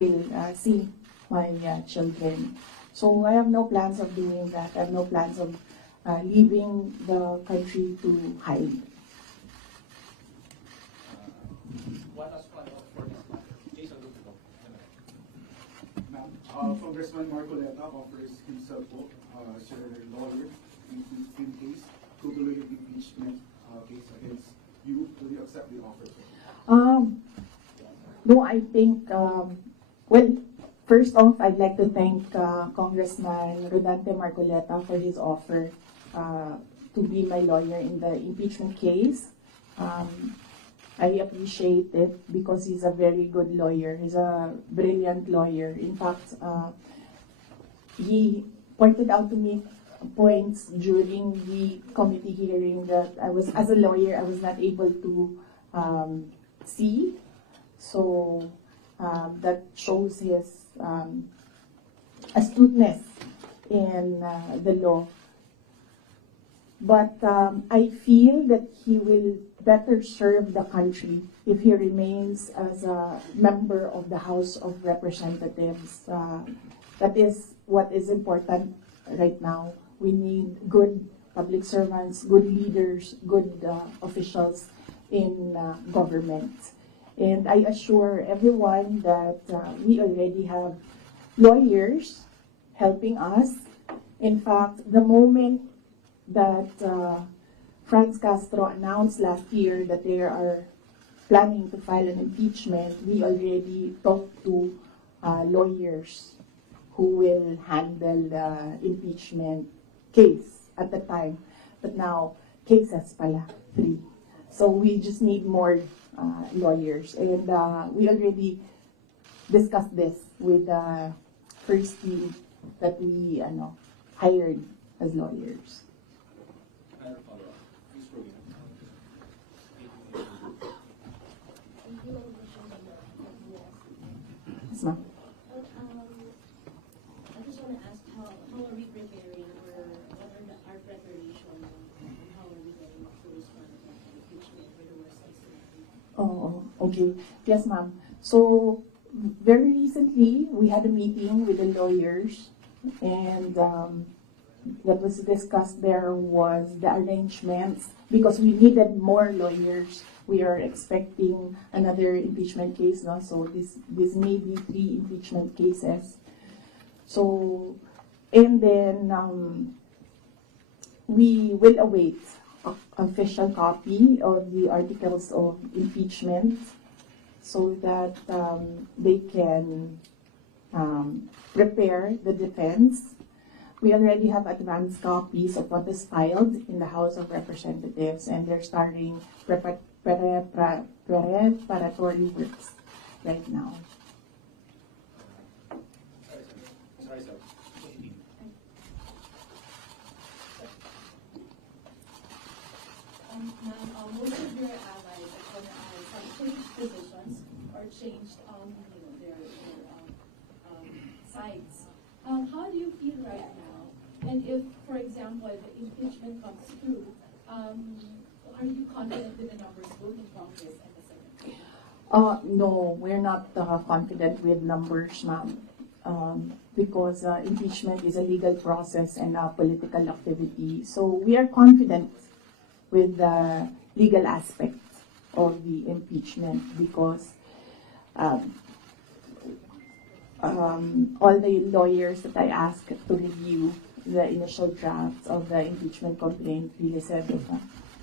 will see my children. So I have no plans of doing that. I have no plans of leaving the country to hide. One last follow-up for this matter. Jason Lupico. Ma'am, Congressman Marcoleta offers himself as your lawyer in case tutuloy yung impeachment case against you. Will you accept the offer? No, I think, well, first off, I'd like to thank Congressman Rodante Marcoleta for his offer to be my lawyer in the impeachment case. I appreciate it because he's a very good lawyer. He's a brilliant lawyer. In fact, he pointed out to me points during the committee hearing that as a lawyer, I was not able to see. So that shows his astuteness in the law. But I feel that he will better serve the country if he remains as a member of the House of Representatives. That is what is important right now. We need good public servants, good leaders, good officials in government. And I assure everyone that we already have lawyers helping us. In fact, the moment that Franz Castro announced last year that they are planning to file an impeachment, we already talked to lawyers who will handle the impeachment case at the time. But now, cases pala, 3. So we just need more lawyers. And we already discussed this with the first team that we hired as lawyers. Another follow-up. Please proceed. Yes, ma'am. I just want to ask how are we preparing, or what are our preparation, and how are we getting to respond to the impeachment for the worst case scenario? Oh, okay. Yes, ma'am. So, very recently, we had a meeting with the lawyers, and what was discussed there was the arrangements, because we needed more lawyers. We are expecting another impeachment case now, so this may be 3 impeachment cases. So, and then we will await an official copy of the articles of impeachment so that they can prepare the defense. We already have advanced copies of what is filed in the House of Representatives, and they're starting preparatory works right now. Sorry, sir. Most of your allies have changed positions or changed their sides. How do you feel right now? And if, for example, the impeachment comes through, are you confident with the numbers both in Congress and the Senate? No, we're not confident with numbers, ma'am, because impeachment is a legal process and a political activity. So we are confident with the legal aspect of the impeachment because all the lawyers that I asked to review the initial drafts of the impeachment complaint really said that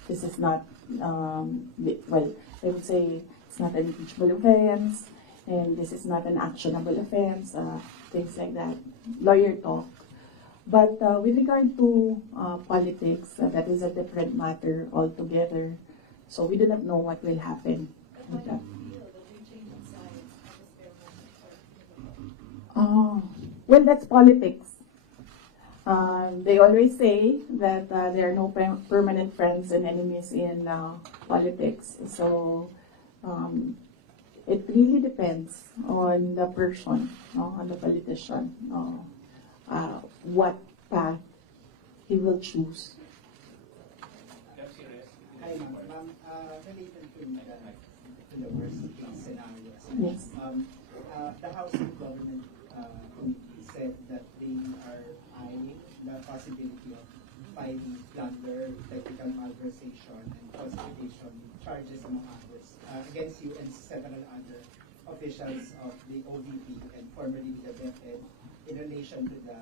this is not, well, I would say it's not an impeachable offense, and this is not an actionable offense, things like that, lawyer talk. But with regard to politics, that is a different matter altogether. So we do not know what will happen with that. Well, that's politics. They always say that there are no permanent friends and enemies in politics. So it really depends on the person, on the politician, what path he will choose. Hi, ma'am. Related to the worst case scenario. Yes. the House of Government Committee said that they are eyeing the possibility of filing plunder, technical malversation, and consolidation charges, among others, against you and several other officials of the OVP and formerly the DepEd in relation to the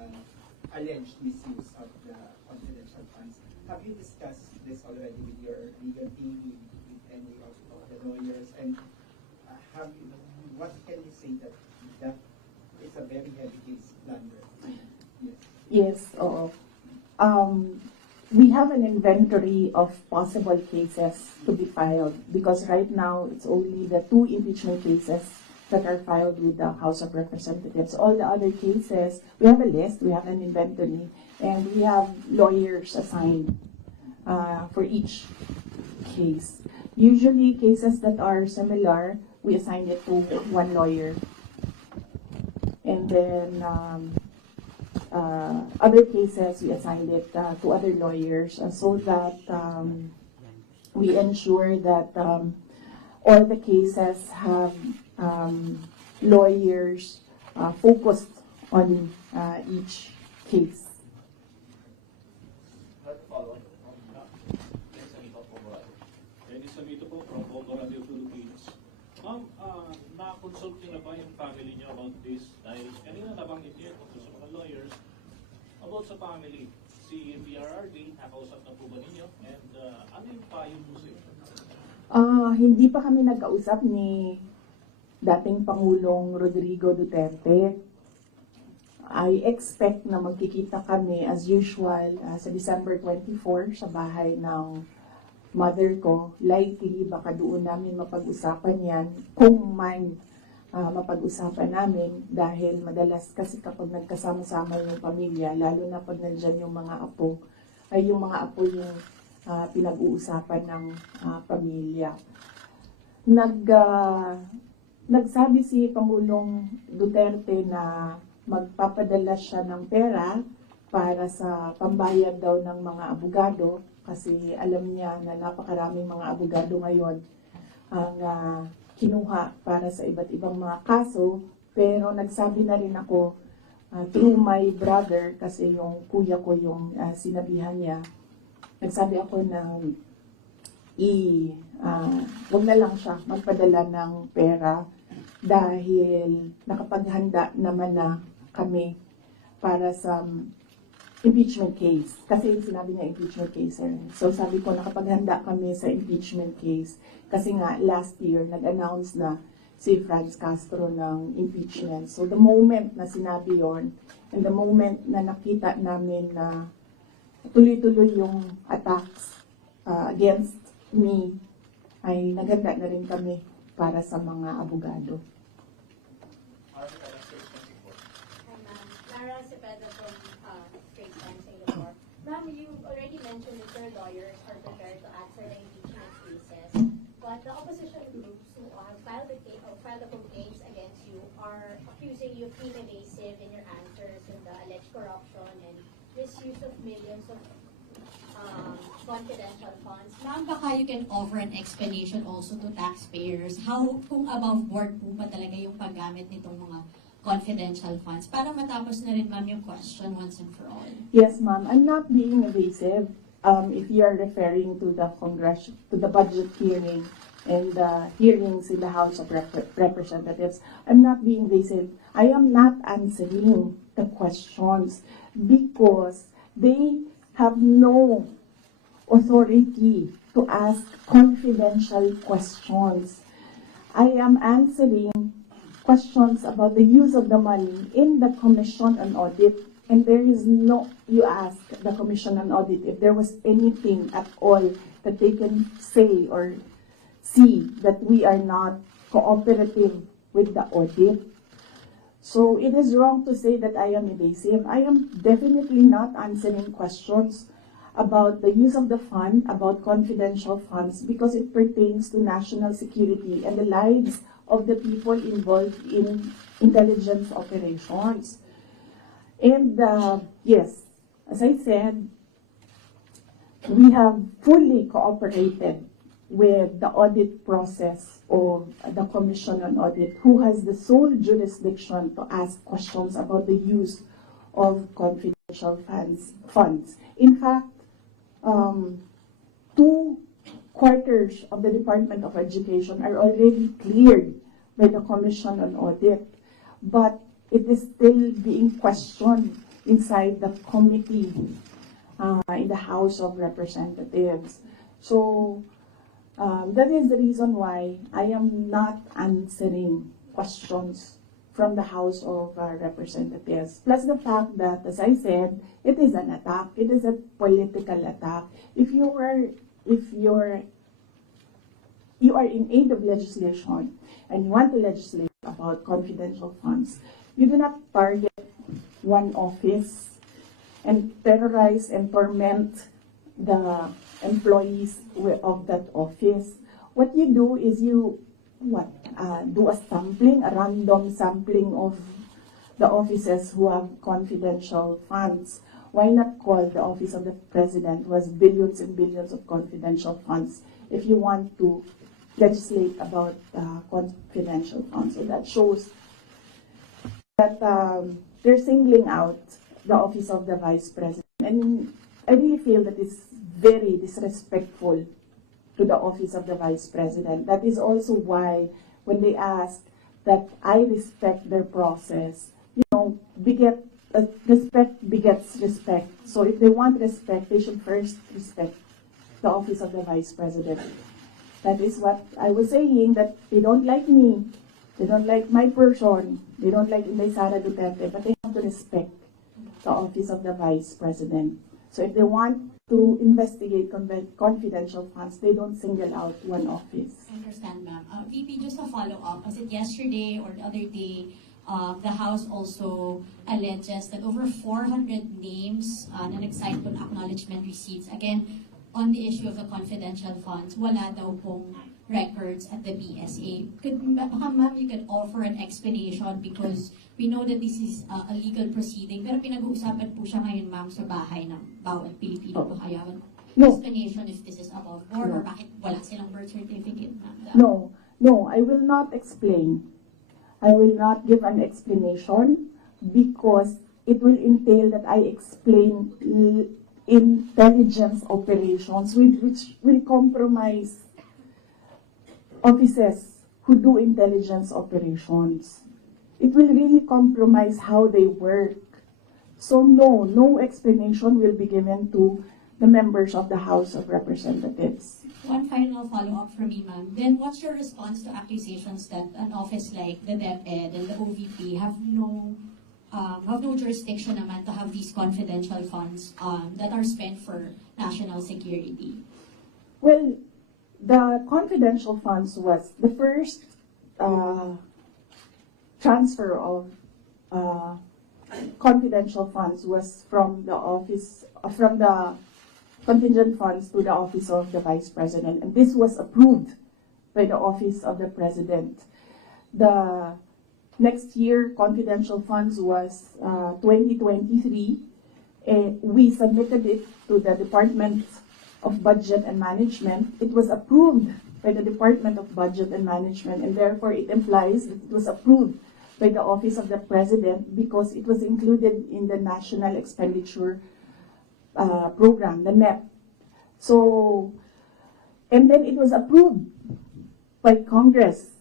alleged misuse of the confidential funds. Have you discussed this already with your legal team, with any of the lawyers, and what can you say that it's a very heavy case plunder? Yes, oo. We have an inventory of possible cases to be filed because right now it's only the 2 impeachment cases that are filed with the House of Representatives. All the other cases, we have a list, we have an inventory, and we have lawyers assigned for each case. Usually cases that are similar, we assign it to one lawyer. And then other cases, we assigned it to other lawyers so that we ensure that all the cases have lawyers focused on each case. Dennis Amito po from Bobo Radio Philippines. Ma'am, na-consult niyo na ba yung family niyo about this? Dahil kanina nabanggit niyo kung sa mga lawyers about sa family. Si PRRD, nakausap na po ba ninyo? And ano yung payo mo sa inyo? Hindi pa kami nagkausap ni dating Pangulong Rodrigo Duterte. I expect na magkikita kami as usual sa December 24 sa bahay ng mother ko. Likely, baka doon namin mapag-usapan yan kung man mapag-usapan namin dahil madalas kasi kapag nagkasama-sama yung pamilya, lalo na pag nandyan yung mga apo, ay yung mga apo yung pinag-uusapan ng pamilya. Nagsabi si Pangulong Duterte na magpapadala siya ng pera para sa pambayad daw ng mga abogado kasi alam niya na napakaraming mga abogado ngayon ang kinuha para sa iba't ibang mga kaso. Pero nagsabi na rin ako through my brother, kasi yung kuya ko yung sinabihan niya, nagsabi ako na wag na lang siya magpadala ng pera dahil nakapaghanda naman na kami para sa impeachment case. Kasi sinabi niya impeachment case. So sabi ko, nakapaghanda kami sa impeachment case. Kasi nga, last year, nag-announce na si Franz Castro ng impeachment. So the moment na sinabi yon, and the moment na nakita namin na tuloy-tuloy yung attacks against me, ay naghanda na rin kami para sa mga abogado. Ma'am, you already mentioned that your lawyers are prepared to answer the impeachment cases, but the opposition groups who have filed the complaints against you are accusing you of being evasive in your answers and the alleged corruption and misuse of millions of confidential funds. Ma'am, baka you can offer an explanation also to taxpayers how kung above board po ba talaga yung paggamit nitong mga confidential funds para matapos na rin, ma'am, yung question once and for all. Yes, ma'am. I'm not being evasive. If you are referring to the budget hearing and the hearings in the House of Representatives, I'm not being evasive. I am not answering the questions because they have no authority to ask confidential questions. I am answering questions about the use of the money in the Commission on Audit, and there is no, you ask the Commission on Audit if there was anything at all that they can say or see that we are not cooperative with the audit. So it is wrong to say that I am evasive. I am definitely not answering questions about the use of the fund, about confidential funds, because it pertains to national security and the lives of the people involved in intelligence operations. And yes, as I said, we have fully cooperated with the audit process of the Commission on Audit, who has the sole jurisdiction to ask questions about the use of confidential funds. In fact, 2/4 of the Department of Education are already cleared by the Commission on Audit, but it is still being questioned inside the committee in the House of Representatives. So that is the reason why I am not answering questions from the House of Representatives. Plus the fact that, as I said, it is an attack. It is a political attack. If you are in aid of legislation and you want to legislate about confidential funds, you do not target one office and terrorize and torment the employees of that office. What you do is you do a sampling, a random sampling of the offices who have confidential funds. Why not call the office of the president, who has billions and billions of confidential funds, if you want to legislate about confidential funds? So that shows that they're singling out the office of the vice president. And I really feel that it's very disrespectful to the office of the vice president. That is also why when they ask that I respect their process, respect begets respect. So if they want respect, they should first respect the office of the vice president. That is what I was saying, that they don't like me, they don't like my person, they don't like Inday Sara Duterte, but they have to respect the office of the vice president. So if they want to investigate confidential funds, they don't single out one office. I understand, ma'am. VP, just a follow-up. Was it yesterday or the other day, the House also alleges that over 400 names na nag-cite on acknowledgement receipts, again, on the issue of the confidential funds, wala daw pong records at the BSA. Ma'am, you could offer an explanation because we know that this is a legal proceeding, pero pinag-uusapan po siya ngayon, ma'am, sa bahay ng bawat Pilipino. Kayawan explanation if this is above board or bakit wala silang birth certificate, ma'am. No, I will not explain. I will not give an explanation because it will entail that I explain intelligence operations which will compromise officers who do intelligence operations. It will really compromise how they work. So no explanation will be given to the members of the House of Representatives. One final follow-up from me, ma'am. Then what's your response to accusations that an office like the DepEd and the OVP have no jurisdiction naman to have these confidential funds that are spent for national security? Well, the confidential funds was the first transfer of confidential funds was from the office, from the contingent funds to the office of the vice president, and this was approved by the office of the president. The next year confidential funds was 2023. We submitted it to the Department of Budget and Management. It was approved by the Department of Budget and Management, and therefore it implies that it was approved by the Office of the President because it was included in the National Expenditure Program, the NEP. So, and then it was approved by Congress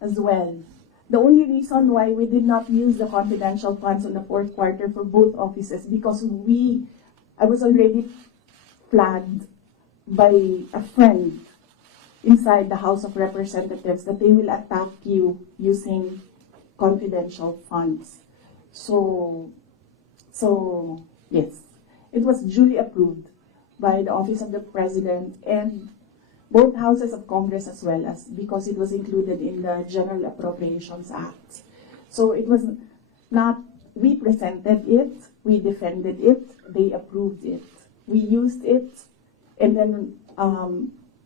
as well. The only reason why we did not use the confidential funds in the fourth quarter for both offices because I was already flagged by a friend inside the House of Representatives that they will attack you using confidential funds. So yes, it was duly approved by the Office of the President and both houses of Congress as well as because it was included in the General Appropriations Act. So it was not, we presented it, we defended it, they approved it. We used it, and then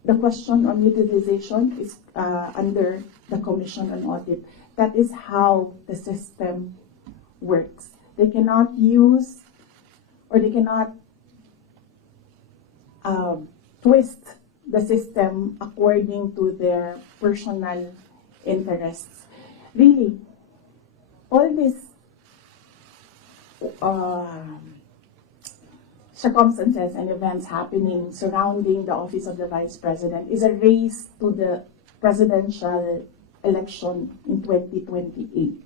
the question on utilization is under the Commission on Audit. That is how the system works. They cannot use or they cannot twist the system according to their personal interests. Really, all these circumstances and events happening surrounding the office of the Vice President is a race to the presidential election in 2028.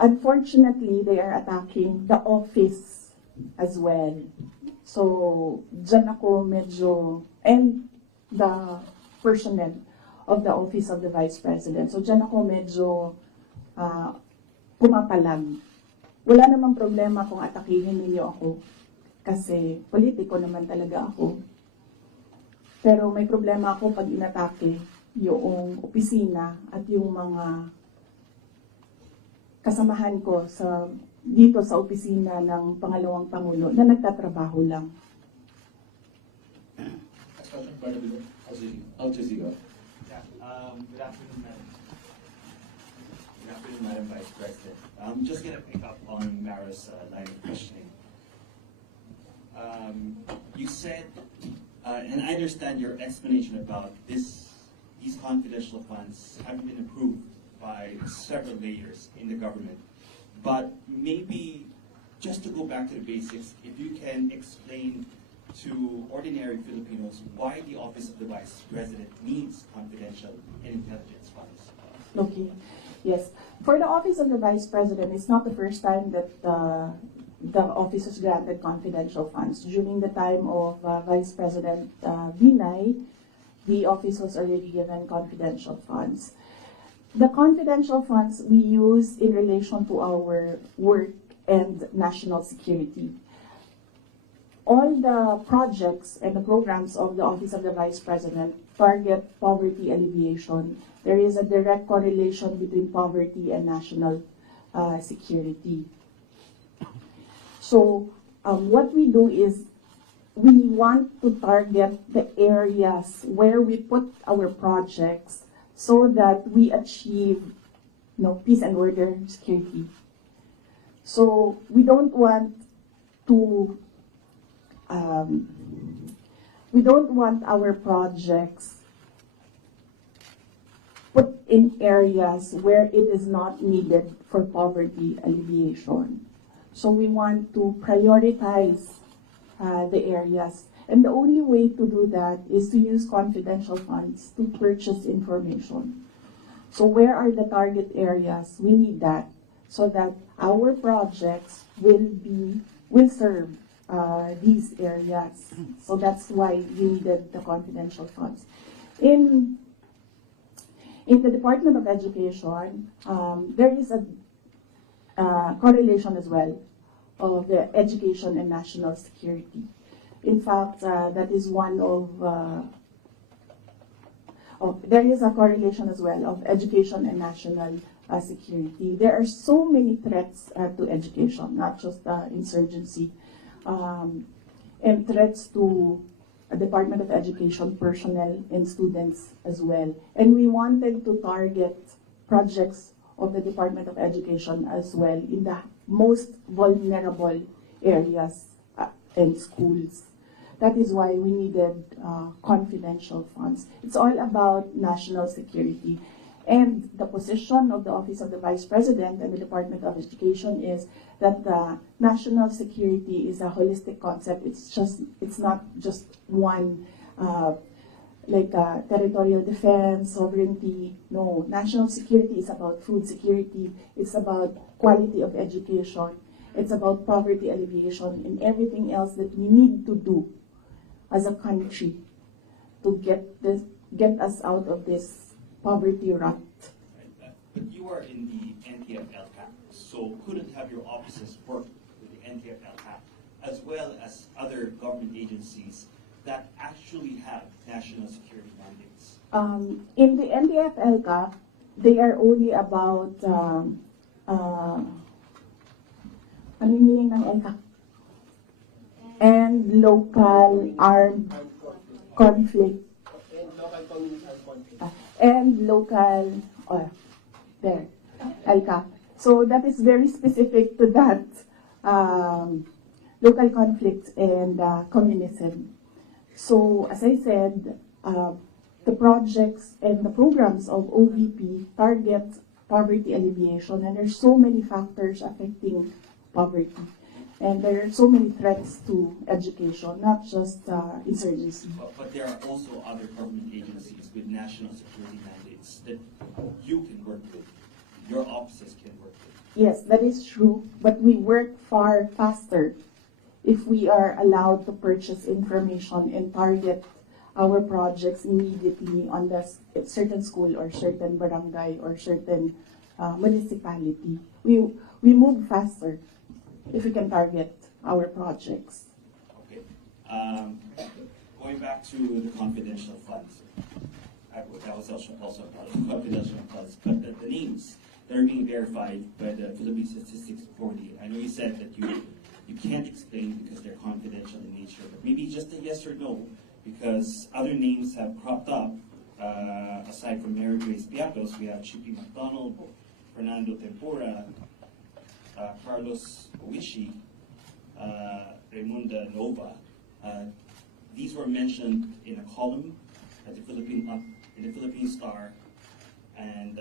Unfortunately, they are attacking the office as well. So, dyan ako medyo, and the personnel of the office of the Vice President. So, dyan ako medyo pumapalag. Wala namang problema kung atakihin ninyo ako kasi politiko naman talaga ako. Pero may problema ako pag inatake yung opisina at yung mga kasamahan ko dito sa opisina ng pangalawang Pangulo na nagtatrabaho lang. Al Jazeera. Good afternoon, Madam. Good afternoon, Madam Vice President. I'm just going to pick up on Mara's line of questioning. You said, and I understand your explanation about these confidential funds having been approved by several layers in the government. But maybe just to go back to the basics, if you can explain to ordinary Filipinos why the Office of the Vice President needs confidential and intelligence funds. Okay. Yes. For the Office of the Vice President, it's not the first time that the office was granted confidential funds. During the time of Vice President Binay, the office was already given confidential funds. The confidential funds we use in relation to our work and national security. All the projects and the programs of the Office of the Vice President target poverty alleviation. There is a direct correlation between poverty and national security. So what we do is we want to target the areas where we put our projects so that we achieve peace and order, security. So we don't want to our projects put in areas where it is not needed for poverty alleviation. So we want to prioritize the areas. And the only way to do that is to use confidential funds to purchase information. So where are the target areas? We need that so that our projects will serve these areas. So that's why we needed the confidential funds. In the Department of Education, there is a correlation as well of the education and national security. In fact, that is one there is a correlation as well of education and national security. There are so many threats to education, not just insurgency, and threats to Department of Education personnel and students as well. And we wanted to target projects of the Department of Education as well in the most vulnerable areas and schools. That is why we needed confidential funds. It's all about national security. And the position of the Office of the Vice President and the Department of Education is that national security is a holistic concept. It's not just one, territorial defense, sovereignty. No, national security is about food security. It's about quality of education. It's about poverty alleviation and everything else that we need to do as a country to get us out of this poverty rut. But you are in the NTF-LCAP, so couldn't have your offices work with the NTF-LCAP as well as other government agencies that actually have national security mandates? In the NTF-LCAP, they are only about ano yung meaning ng LCAP? And local armed conflict. And local, LCAP. So that is very specific to that local conflict and communism. So, as I said, the projects and the programs of OVP target poverty alleviation, and there's so many factors affecting poverty. And there are so many threats to education, not just insurgency. But there are also other government agencies with national security mandates that you can work with, your offices can work with. Yes, that is true, but we work far faster if we are allowed to purchase information and target our projects immediately on the certain school or certain barangay or certain municipality. We move faster if we can target our projects. Okay. Going back to the confidential funds, that was also part of the confidential funds, but the names that are being verified by the Philippine Statistics Authority, I know you said that you can't explain because they're confidential in nature, but maybe just a yes or no, because other names have cropped up. Aside from Mary Grace Piatos, we have Chippy McDonald, Fernando Tempura, Carlos Owishi, Raymunda Nova. These were mentioned in a column at the Philippine Star, and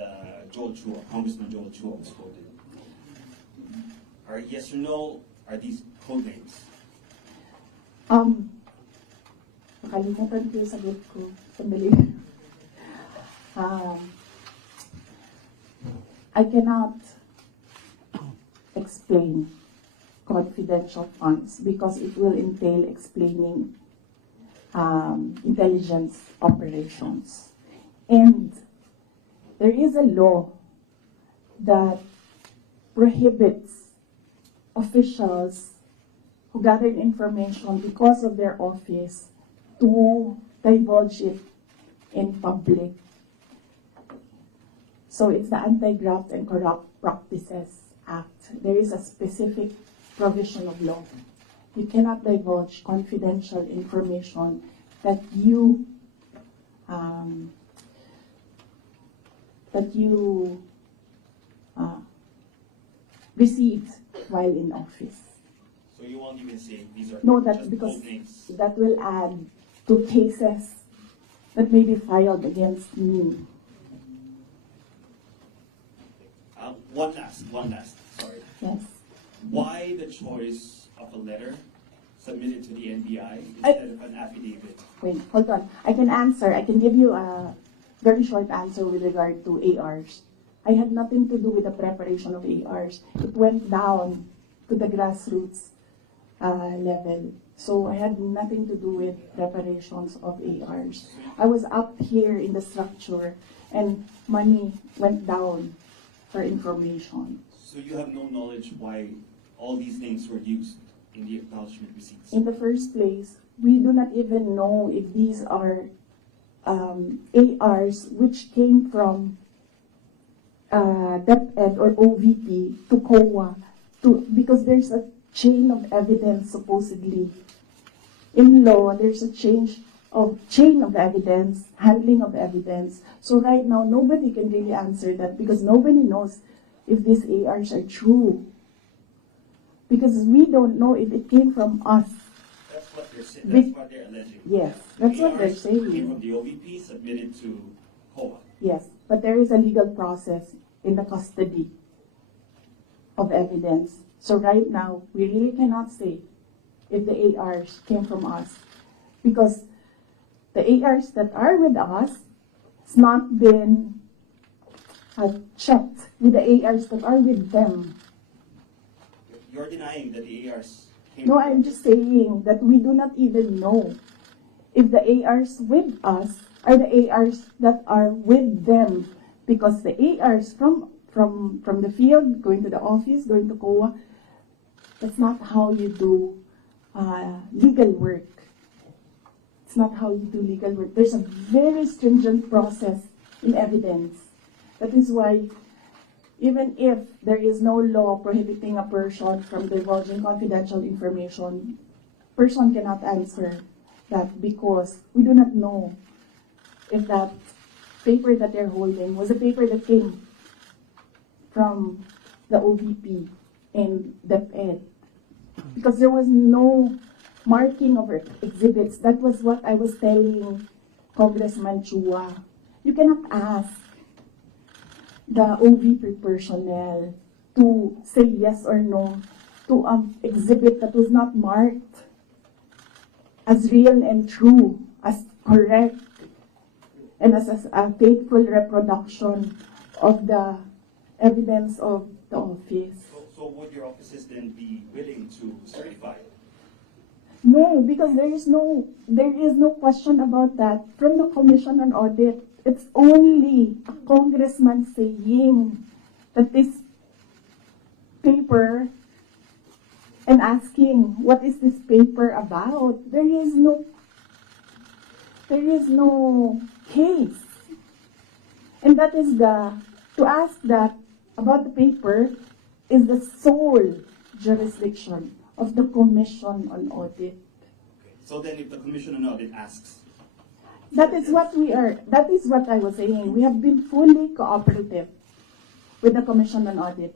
Joel Chua, Congressman Joel Chua was quoted. Are yes or no, are these code names? Nakalimutan ko yung sagot ko. Sandali. I cannot explain confidential funds because it will entail explaining intelligence operations. And there is a law that prohibits officials who gather information because of their office to divulge it in public. So it's the Anti-Graft and Corrupt Practices Act. There is a specific provision of law. You cannot divulge confidential information that you received while in office. So you won't even say these are No, that's just because code names. that will add to cases that may be filed against me. One last, sorry. Yes. Why the choice of a letter submitted to the NBI instead of an affidavit? Wait, hold on. I can answer. I can give you a very short answer with regard to ARs. I had nothing to do with the preparation of ARs. It went down to the grassroots level. So I had nothing to do with preparations of ARs. I was up here in the structure and money went down for information. So you have no knowledge why all these names were used in the acknowledgement receipts? In the first place, we do not even know if these are ARs which came from DepEd or OVP to COA, because there's a chain of evidence supposedly. In law, there's a chain of evidence, handling of evidence. So right now, nobody can really answer that because nobody knows if these ARs are true. Because we don't know if it came from us. That's what they're saying. That's what they're alleging. Yes, that's what they're ARs saying. Came from the OVP, submitted to COA. Yes, but there is a legal process in the custody of evidence. So right now, we really cannot say if the ARs came from us because the ARs that are with us has not been checked with the ARs that are with them. You're denying that the ARs came No, from I'm just saying that we do not even know if the ARs with us are the ARs that are with them, because the ARs from the field, going to the office, going to COA, that's not how you do legal work. It's not how you do legal work. There's a very stringent process in evidence. That is why even if there is no law prohibiting a person from divulging confidential information, person cannot answer that because we do not know if that paper that they're holding was a paper that came from the OVP and DepEd. Because there was no marking of exhibits. That was what I was telling Congressman Chua. You cannot ask the OVP personnel to say yes or no to an exhibit that was not marked as real and true, as correct, and as a faithful reproduction of the evidence of the office. So would your offices then be willing to certify? No, because there is no question about that. From the Commission on Audit, it's only a congressman saying that this paper and asking what is this paper about. There is no case. And that is to ask that about the paper is the sole jurisdiction of the Commission on Audit. So then if the Commission on Audit asks, That is what I was saying. We have been fully cooperative with the Commission on Audit.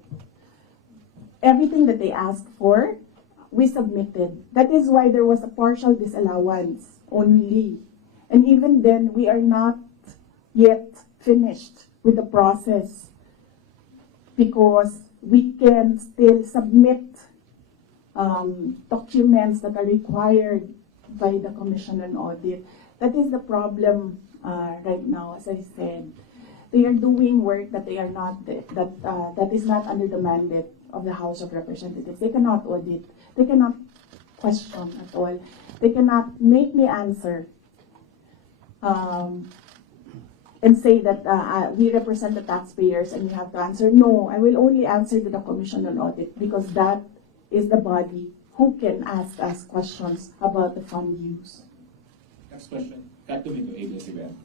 Everything that they asked for, we submitted. That is why there was a partial disallowance only. And even then, we are not yet finished with the process because we can still submit documents that are required by the Commission on Audit. That is the problem right now. As I said, they are doing work that they are not that is not under the mandate of the House of Representatives. They cannot audit. They cannot question at all. They cannot make me answer and say that we represent the taxpayers and you have to answer. No, I will only answer to the Commission on Audit because that is the body who can ask us questions about the fund use. Next question. Got to me to agency, ma'am.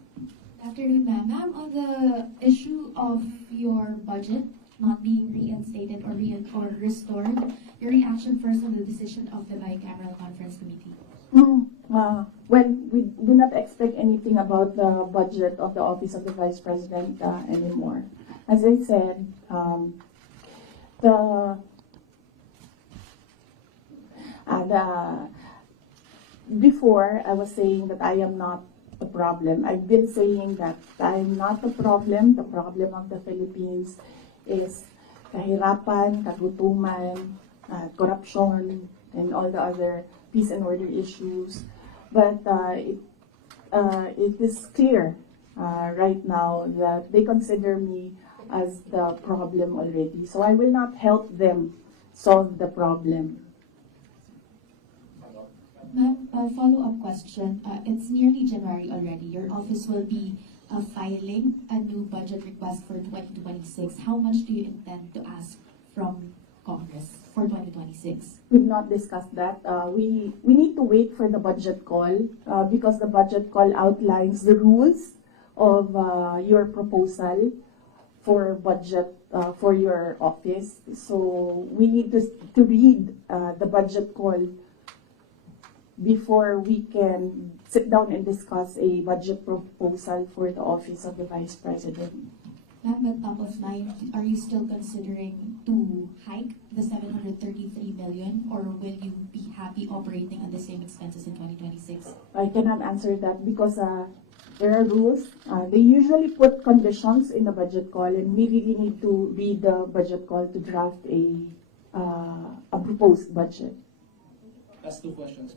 Afternoon, ma'am. Ma'am, on the issue of your budget not being reinstated or restored, your reaction first on the decision of the bicameral conference committee? Well, we do not expect anything about the budget of the Office of the Vice President anymore. As I said, before I was saying that I am not the problem. I've been saying that I'm not the problem. The problem of the Philippines is kahirapan, kagutuman, corruption, and all the other peace and order issues. But it is clear right now that they consider me as the problem already. So I will not help them solve the problem. Ma'am, a follow-up question. It's nearly January already. Your office will be filing a new budget request for 2026. How much do you intend to ask from Congress for 2026? We've not discussed that. We need to wait for the budget call because the budget call outlines the rules of your proposal for budget for your office. So we need to read the budget call before we can sit down and discuss a budget proposal for the Office of the Vice President. Ma'am, at top of mind, are you still considering to hike the 733 million, or will you be happy operating on the same expenses in 2026? I cannot answer that because there are rules. They usually put conditions in the budget call, and we really need to read the budget call to draft a proposed budget. Last two questions.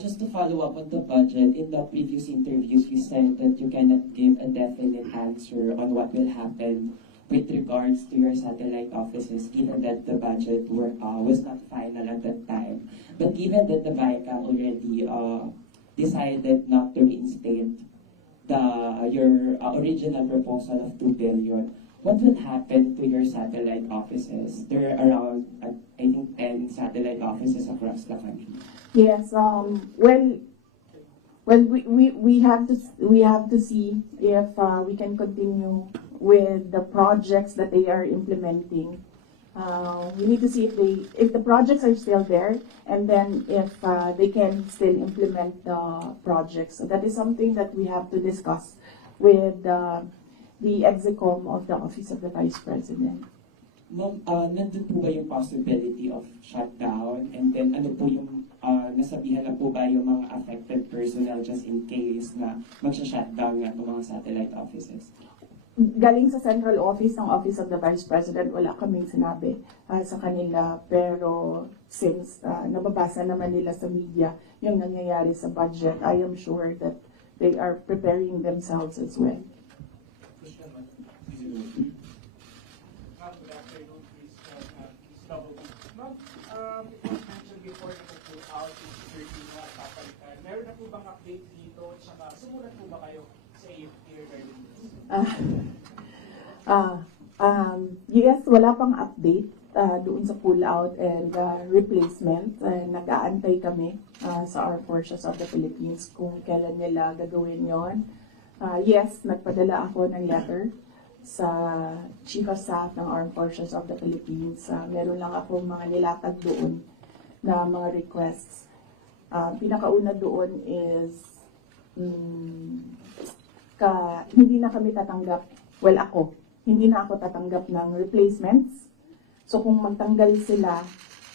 Just to follow up on the budget, in the previous interviews, you said that you cannot give a definite answer on what will happen with regards to your satellite offices, given that the budget was not final at that time. But given that the BICAM already decided not to reinstate your original proposal of 2 billion, what would happen to your satellite offices? There are around, I think, 10 satellite offices across the country. Yes. We have to see if we can continue with the projects that they are implementing. We need to see if the projects are still there, and then if they can still implement the projects. So that is something that we have to discuss with the Execom of the Office of the Vice President. Ma'am, nandun po ba yung possibility of shutdown? And then ano po yung nasabihan na po ba yung mga affected personnel just in case na magsha-shutdown nga po mga satellite offices? Galing sa central office ng Office of the Vice President, wala kaming sinabi sa kanila. Pero since nababasa naman nila sa media yung nangyayari sa budget, I am sure that they are preparing themselves as well. Ma'am, good afternoon, please. Please double check. Ma'am, it was mentioned before na po out in security na papalitan. Meron na po bang update dito? Tsaka sumulat po ba kayo sa AFP regarding this? Yes, wala pang update doon sa pull-out and replacement. Nag-aantay kami sa Armed Forces of the Philippines kung kailan nila gagawin yon. Yes, nagpadala ako ng letter sa Chief of Staff ng Armed Forces of the Philippines. Meron lang ako mga nilatag doon na mga requests. Pinakauna doon is hindi na kami tatanggap, hindi na ako tatanggap ng replacements. So kung magtanggal sila,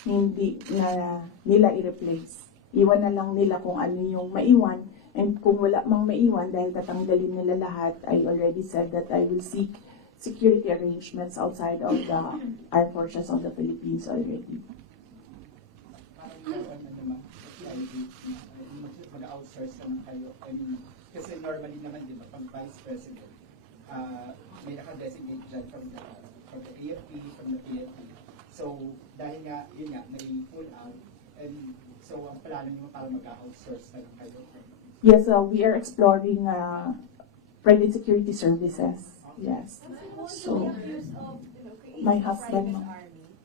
hindi na nila i-replace. Iwan na lang nila kung ano yung maiwan. And kung wala mang maiwan dahil tatanggalin nila lahat, I already said that I will seek security arrangements outside of the Armed Forces of the Philippines already. Parang meron na naman mag-outsource naman kayo. I mean, kasi normally naman, di ba, pag Vice President, may naka-designate dyan from the AFP, from the PFP. So, dahil nga, yun nga, may pull out, and so ang plano nyo para mag-outsource na lang kayo. Yes, we are exploring private security services. Yes. So, my husband.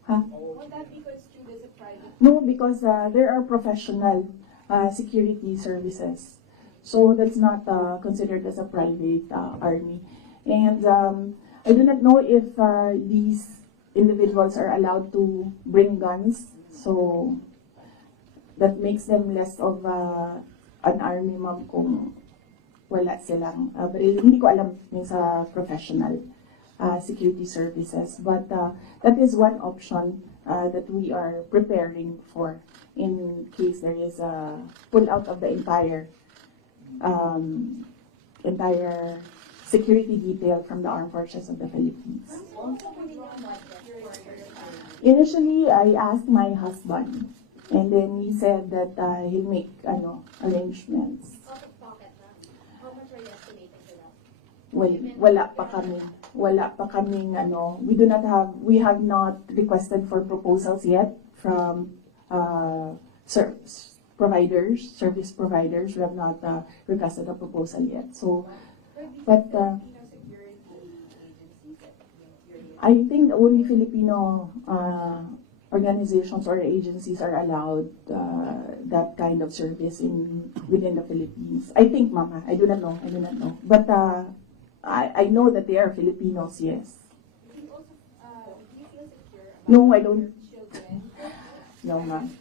Huh? Would that be construed as a private? No, because there are professional security services. So that's not considered as a private army. And I do not know if these individuals are allowed to bring guns. So that makes them less of an army, ma'am, kung wala silang. But hindi ko alam yung sa professional security services. But that is one option that we are preparing for in case there is a pull out of the entire security detail from the Armed Forces of the Philippines. Initially, I asked my husband, and then he said that he'll make arrangements. Out of pocket na. How much are you estimating for that? Well, wala pa kaming we have not requested for proposals yet from service providers. We have not requested a proposal yet. So, but I think only Filipino organizations or agencies are allowed that kind of service within the Philippines. I think, Mama. I do not know. But I know that they are Filipinos. Yes. Do you feel secure about No, I don't. your children? No, ma'am.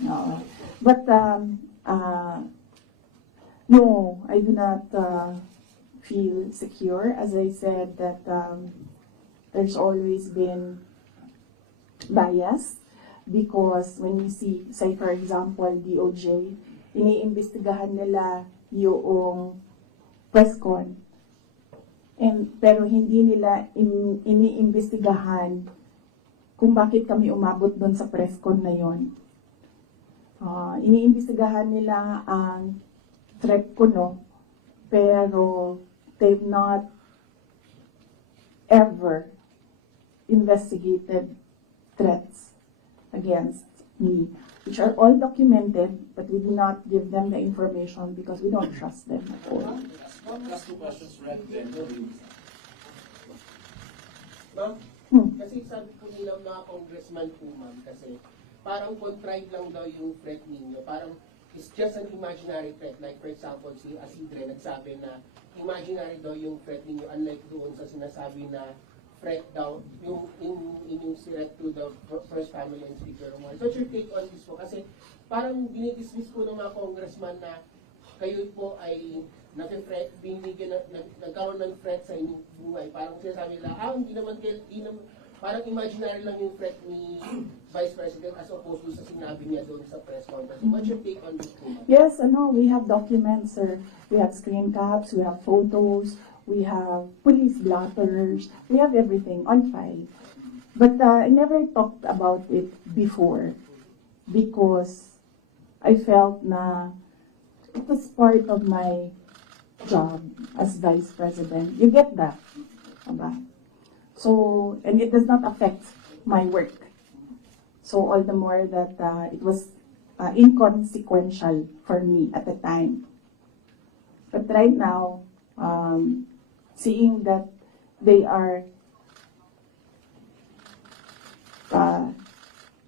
No. But no, I do not feel secure. As I said, that there's always been bias because when you see, say for example, DOJ, iniimbestigahan nila yung Presscon. Pero hindi nila iniimbestigahan kung bakit kami umabot doon sa Presscon na yon. Iniimbestigahan nila ang threat ko, no? Pero they've not ever investigated threats against me, which are all documented, but we do not give them the information because we don't trust them at all. Last two questions, Red, then Ma'am, kasi sabi po nila mga congressman po, ma'am, kasi parang contrived lang daw yung threat ninyo. Parang it's just an imaginary threat. Like for example, si Asidre nagsabi na imaginary daw yung threat ninyo, unlike doon sa sinasabi na threat daw, yung threat to the first family and speaker. So what's your take on this po? Kasi parang dinidismiss po ng mga congressman na kayo po ay nagkaroon ng threat sa inyong buhay. Parang sinasabi nila, hindi naman parang imaginary lang yung threat ni Vice President as opposed to sa sinabi niya doon sa press conference. What's your take on this, ma'am? Yes, we have documents, sir. We have screen caps, we have photos, we have police blotters, we have everything on file. But I never talked about it before because I felt na it was part of my job as Vice President. You get that? Diba? So, and it does not affect my work. So all the more that it was inconsequential for me at the time. But right now, seeing that they are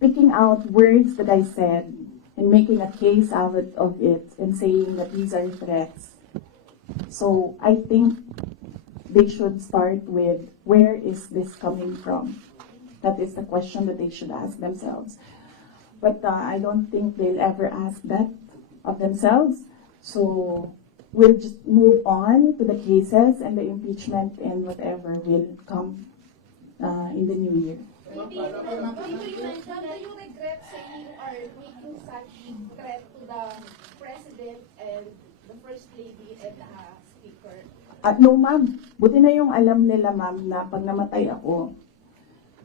picking out words that I said and making a case out of it and saying that these are threats. So I think they should start with, where is this coming from? That is the question that they should ask themselves. But I don't think they'll ever ask that of themselves. So we'll just move on to the cases and the impeachment and whatever will come in the new year. Maybe you mentioned that you regret saying or making such threat to the President and the First Lady and the Speaker. No, ma'am. Buti na yung alam nila, ma'am, na pag namatay ako,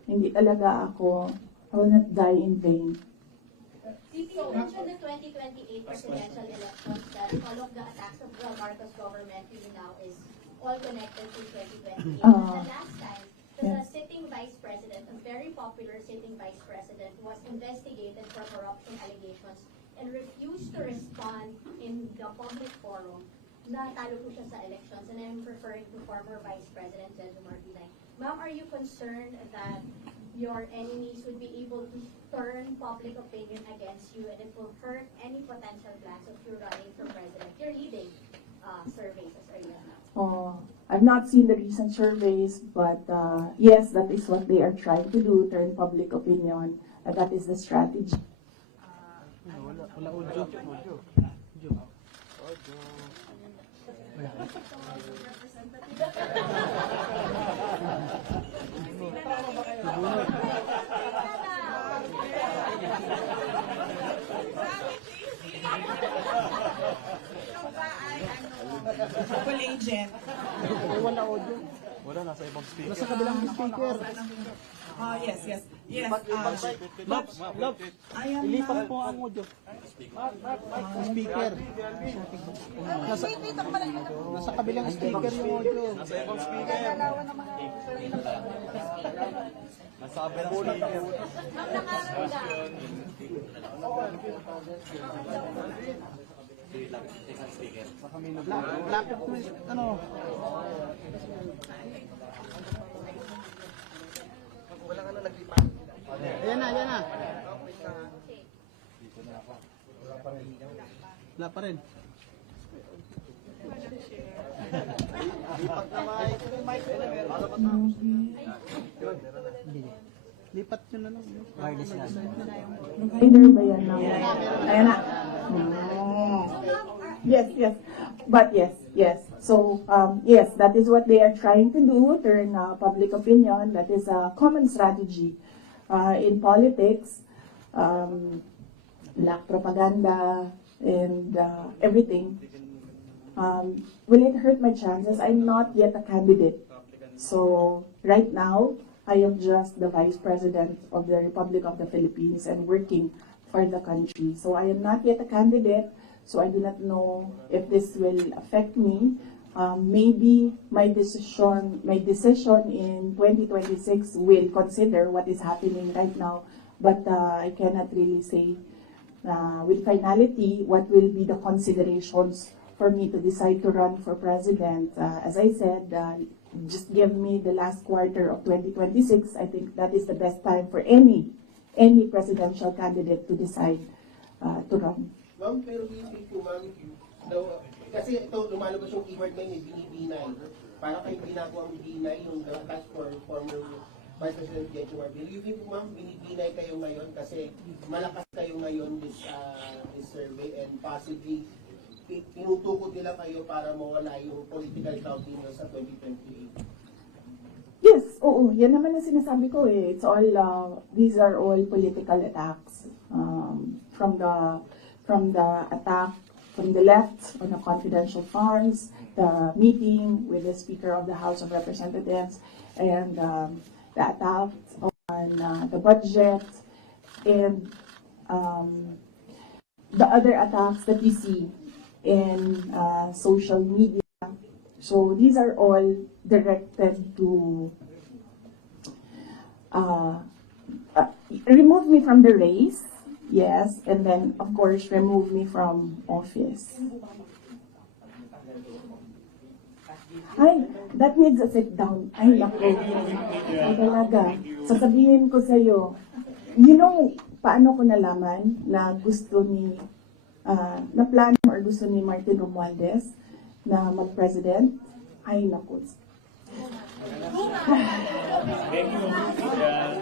hindi talaga ako, I will not die in vain. You mentioned the 2028 presidential elections that all of the attacks of the Marcos government really now is all connected to 2028. The last time, the sitting vice president, a very popular sitting vice president, was investigated for corruption allegations and refused to respond in the public forum. Natalo po siya sa elections, and I'm referring to former Vice President Jejo Martinez. Ma'am, are you concerned that your enemies would be able to turn public opinion against you and it will hurt any potential plans of you running for president? You're leading surveys as early as now. I've not seen the recent surveys, but yes, that is what they are trying to do, turn public opinion, and that is the strategy. Full agent. Wala audio. Wala, nasa ibang speaker. Nasa kabilang speaker. Yes. Yes. Love. Ilipat po ang audio. Speaker. Nasa kabilang speaker yung audio. Nasa ibang speaker. Nasa kabilang speaker. Lapit mo, ano? Walang ano naglipat. Ayan na. Wala pa rin. Lipat na mic. Lipat nyo na lang. Wireless na. Either ba yan na? Ayan na. Yes. But yes. So, yes, that is what they are trying to do, turn public opinion. That is a common strategy in politics. Black propaganda and everything. Will it hurt my chances? I'm not yet a candidate. So, right now, I am just the Vice President of the Republic of the Philippines and working for the country. So, I am not yet a candidate. So I do not know if this will affect me. Maybe my decision in 2026 will consider what is happening right now, but I cannot really say with finality what will be the considerations for me to decide to run for president. As I said, just give me the last quarter of 2026. I think that is the best time for any presidential candidate to decide to run. Ma'am, pero yung think po, ma'am, kasi ito, lumalabas yung keyword ngayon, binibinay. Para kayong ginagawang binay, yung attached for former Vice President Jejo Martinez. You think po, ma'am, binibinay kayo ngayon kasi malakas kayo ngayon this survey and possibly tinutukod nila kayo para mawala yung political cloud ninyo sa 2028? Yes, oo, yan naman ang sinasabi ko eh. It's all, these are all political attacks. From the attack from the left on the confidential funds, the meeting with the Speaker of the House of Representatives, and the attack on the budget, and the other attacks that you see in social media. So these are all directed to remove me from the race, yes, and then of course remove me from office. Ay, that needs a sit down. Ay, naku. Talaga. Sasabihin ko sa'yo, you know, paano ko nalaman na gusto ni, na plano or gusto ni Martin Romualdez na mag-president? Ay, naku.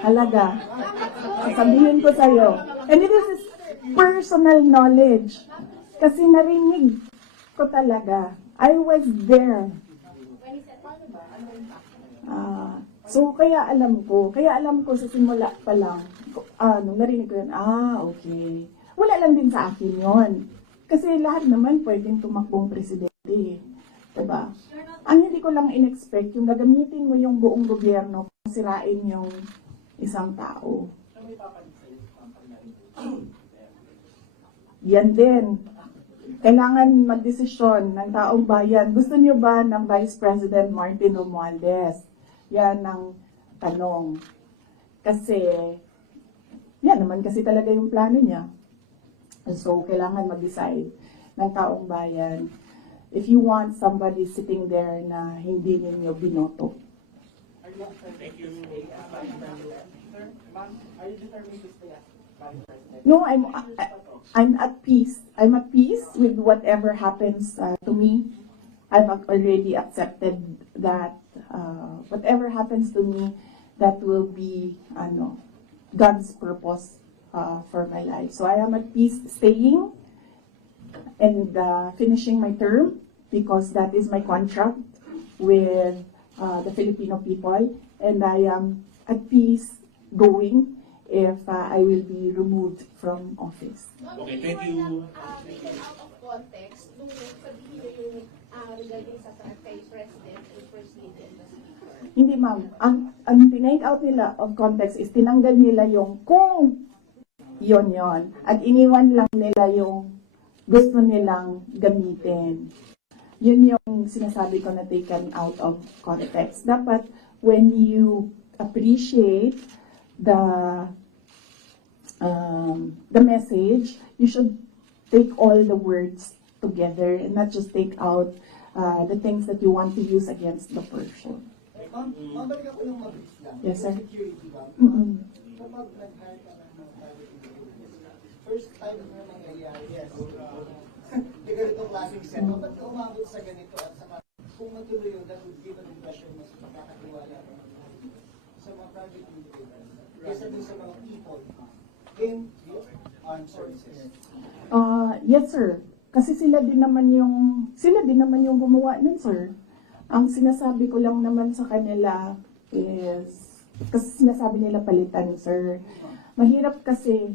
Halaga. Sasabihin ko sa'yo. And it is personal knowledge. Kasi narinig ko talaga. I was there. So, kaya alam ko sa simula pa lang, nung narinig ko yun, okay. Wala lang din sa akin yon. Kasi lahat naman pwedeng tumakbong presidente. Diba? Ang hindi ko lang in-expect, yung gagamitin mo yung buong gobyerno para sirain yung isang tao. Yan din. Kailangan magdesisyon ng taong bayan. Gusto niyo ba ng Vice President Martin Romualdez? Yan ang tanong. Kasi, yan naman kasi talaga yung plano niya. So, kailangan mag-decide ng taong bayan if you want somebody sitting there na hindi ninyo binoto. Thank you. Ma'am, are you determined to stay as Vice President? No, I'm at peace. I'm at peace with whatever happens to me. I've already accepted that whatever happens to me, that will be God's purpose for my life. So I am at peace staying and finishing my term because that is my contract with the Filipino people, and I am at peace going if I will be removed from office. Okay, thank you. Taken out of context, nung sabihin niyo yung regarding sa kay President and First Lady and the Speaker. Hindi ma'am, ang tinake out nila of context is tinanggal nila yung kung yon at iniwan lang nila yung gusto nilang gamitin. Yun yung sinasabi ko na taken out of context. Dapat when you appreciate the message, you should take all the words together and not just take out the things that you want to use against the person. Mabalik ako ng mabilis lang. Yes, sir. Security ba? Kapag nag-hire ka ng private individuals, first time na nangyayari, yes. May ganitong klaseng setup. Ba't ka umabot sa ganito at saka kung matuloy yun, that would give an impression mas makakatiwala ka sa mga private individuals kaysa din sa mga people in armed services. Yes, sir. Kasi sila din naman yung gumawa nun, sir. Ang sinasabi ko lang naman sa kanila is, kasi sinasabi nila palitan, sir. Mahirap kasi,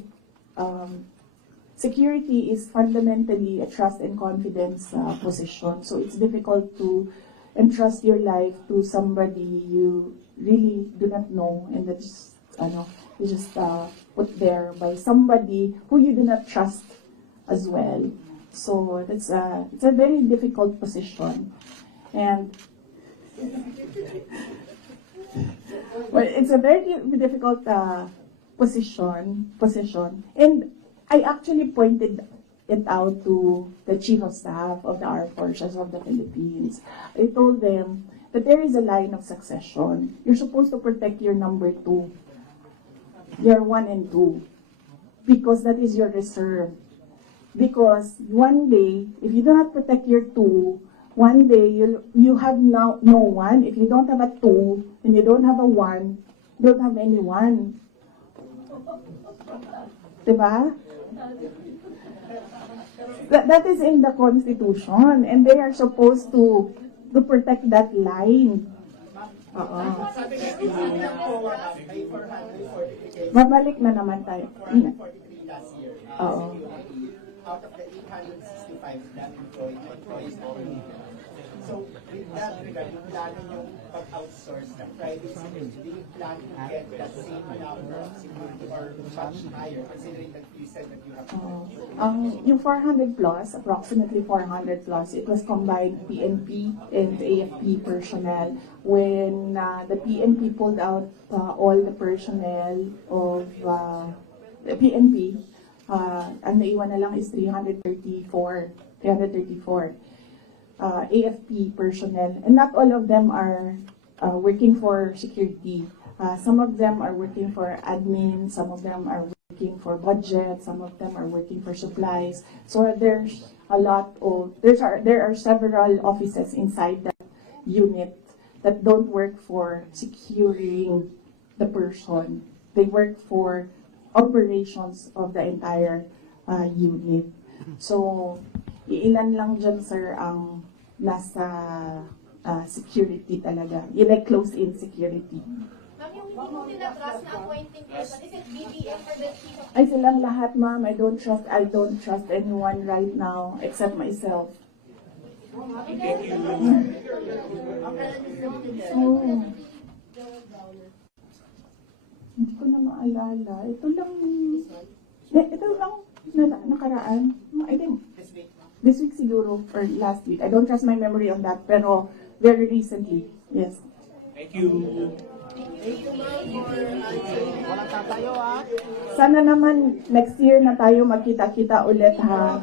security is fundamentally a trust and confidence position. So it's difficult to entrust your life to somebody you really do not know, and that's you just put there by somebody who you do not trust as well. So it's a very difficult position, and well, it's a very difficult position, and I actually pointed it out to the Chief of Staff of the Armed Forces of the Philippines. I told them that there is a line of succession. You're supposed to protect your number 2, your 1 and 2, because that is your reserve. Because one day, if you do not protect your 2, one day you have no 1. If you don't have a 2 and you don't have a 1, you don't have any 1. Diba? That is in the Constitution, and they are supposed to protect that line Oo. Sabi nga, isang COA may 443 cases. Babalik na naman tayo. 443 last year. Oo. Out of the 865 that employees only. So, with that regard, yung plano yung pag-outsource ng private security, do you plan to get that same number of security or much higher, considering that you said that you have Yung 400 plus, approximately 400 plus, it was combined PNP and AFP personnel. When the PNP pulled out all the personnel of the PNP, ang naiwan na lang is 334. AFP personnel, and not all of them are working for security. Some of them are working for admin, some of them are working for budget, some of them are working for supplies. So there's a lot of, there are several offices inside that unit that don't work for securing the person. They work for operations of the entire unit. So, ilan lang dyan, sir, ang nasa security talaga. Yung like close-in security. Ma'am, yung hindi mo tinatras na appointing person, is it BBM or the chief of... Ay, silang lahat, ma'am. I don't trust anyone right now except myself. Hindi ko na maalala. Ito lang nakaraan. I think this week siguro or last week. I don't trust my memory on that, pero very recently. Yes. Thank you. Sana naman next year na tayo magkita-kita ulit, ha.